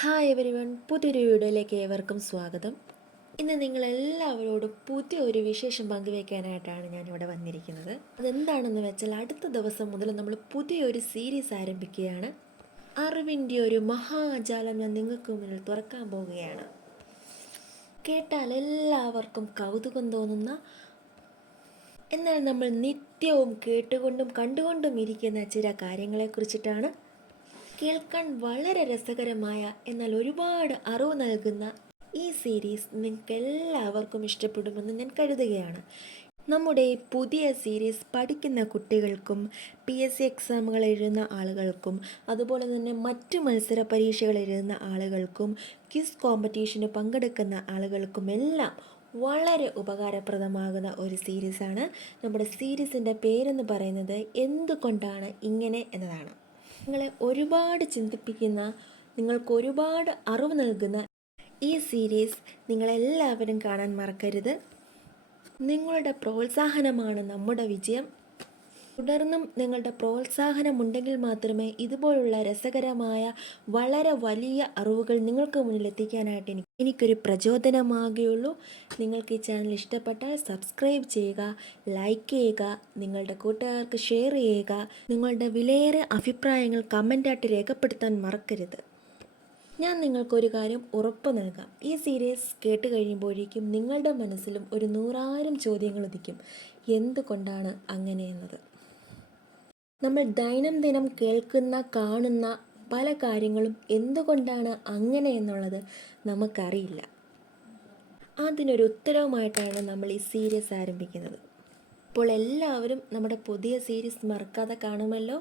Hi every one പുതിയൊരു വീഡിയോയിലേക്ക് ഏവർക്കും സ്വാഗതം. ഇന്ന് നിങ്ങളെല്ലാവരോടും പുതിയ ഒരു വിശേഷം പങ്കുവയ്ക്കാനായിട്ടാണ് ഞാനിവിടെ വന്നിരിക്കുന്നത്. അതെന്താണെന്ന് വെച്ചാൽ അടുത്ത ദിവസം മുതൽ നമ്മൾ പുതിയൊരു സീരീസ് ആരംഭിക്കുകയാണ്. അറിവിന്റെ ഒരു മഹാജാലം ഞാൻ നിങ്ങൾക്ക് മുന്നിൽ തുറക്കാൻ പോവുകയാണ്. കേട്ടാൽ എല്ലാവർക്കും കൗതുകം തോന്നുന്ന എന്നാൽ നമ്മൾ നിത്യവും കേട്ടുകൊണ്ടും കണ്ടുകൊണ്ടും ഇരിക്കുന്ന ചില കാര്യങ്ങളെക്കുറിച്ചിട്ടാണ് കേൾക്കാൻ വളരെ രസകരമായ എന്നാൽ ഒരുപാട് അറിവ് നൽകുന്ന ഈ സീരീസ് നിങ്ങൾക്ക് എല്ലാവർക്കും ഇഷ്ടപ്പെടുമെന്ന് ഞാൻ കരുതുകയാണ്. നമ്മുടെ പുതിയ സീരീസ് പഠിക്കുന്ന കുട്ടികൾക്കും പി എസ് സി എക്സാമുകൾ എഴുതുന്ന ആളുകൾക്കും അതുപോലെ തന്നെ മറ്റു മത്സര പരീക്ഷകൾ എഴുതുന്ന ആളുകൾക്കും ക്വിസ് കോമ്പറ്റീഷന് പങ്കെടുക്കുന്ന ആളുകൾക്കും എല്ലാം വളരെ ഉപകാരപ്രദമാകുന്ന ഒരു സീരീസാണ് നമ്മുടെ സീരീസിന്റെ പേരെന്ന് പറയുന്നത് എന്തുകൊണ്ടാണ് ഇങ്ങനെ എന്നതാണ്. നിങ്ങളെ ഒരുപാട് ചിന്തിപ്പിക്കുന്ന നിങ്ങൾക്ക് ഒരുപാട് അറിവ് നൽകുന്ന ഈ സീരീസ് നിങ്ങളെല്ലാവരും കാണാൻ മറക്കരുത്. നിങ്ങളുടെ പ്രോത്സാഹനമാണ് നമ്മുടെ വിജയം. തുടർന്നും നിങ്ങളുടെ പ്രോത്സാഹനമുണ്ടെങ്കിൽ മാത്രമേ ഇതുപോലുള്ള രസകരമായ വളരെ വലിയ അറിവുകൾ നിങ്ങൾക്ക് മുന്നിൽ എത്തിക്കാനായിട്ട് എനിക്ക് എനിക്കൊരു പ്രചോദനമാകുകയുള്ളൂ. നിങ്ങൾക്ക് ഈ ചാനൽ ഇഷ്ടപ്പെട്ടാൽ സബ്സ്ക്രൈബ് ചെയ്യുക ലൈക്ക് ചെയ്യുക നിങ്ങളുടെ കൂട്ടുകാർക്ക് ഷെയർ ചെയ്യുക നിങ്ങളുടെ വിലയേറെ അഭിപ്രായങ്ങൾ കമന്റായിട്ട് രേഖപ്പെടുത്താൻ മറക്കരുത്. ഞാൻ നിങ്ങൾക്കൊരു കാര്യം ഉറപ്പ് നൽകാം. ഈ സീരീസ് കേട്ട് കഴിയുമ്പോഴേക്കും നിങ്ങളുടെ മനസ്സിലും ഒരു നൂറായിരം ചോദ്യങ്ങൾ ഉദിക്കും. എന്തുകൊണ്ടാണ് അങ്ങനെയെന്നത് നമ്മൾ ദൈനംദിനം കേൾക്കുന്ന കാണുന്ന പല കാര്യങ്ങളും എന്തുകൊണ്ടാണ് അങ്ങനെ എന്നുള്ളത് നമുക്കറിയില്ല. അതിനൊരു ഉത്തരവുമായിട്ടാണ് നമ്മൾ ഈ സീരീസ് ആരംഭിക്കുന്നത്. അപ്പോൾ എല്ലാവരും നമ്മുടെ പുതിയ സീരീസ് മറക്കാതെ കാണുമല്ലോ?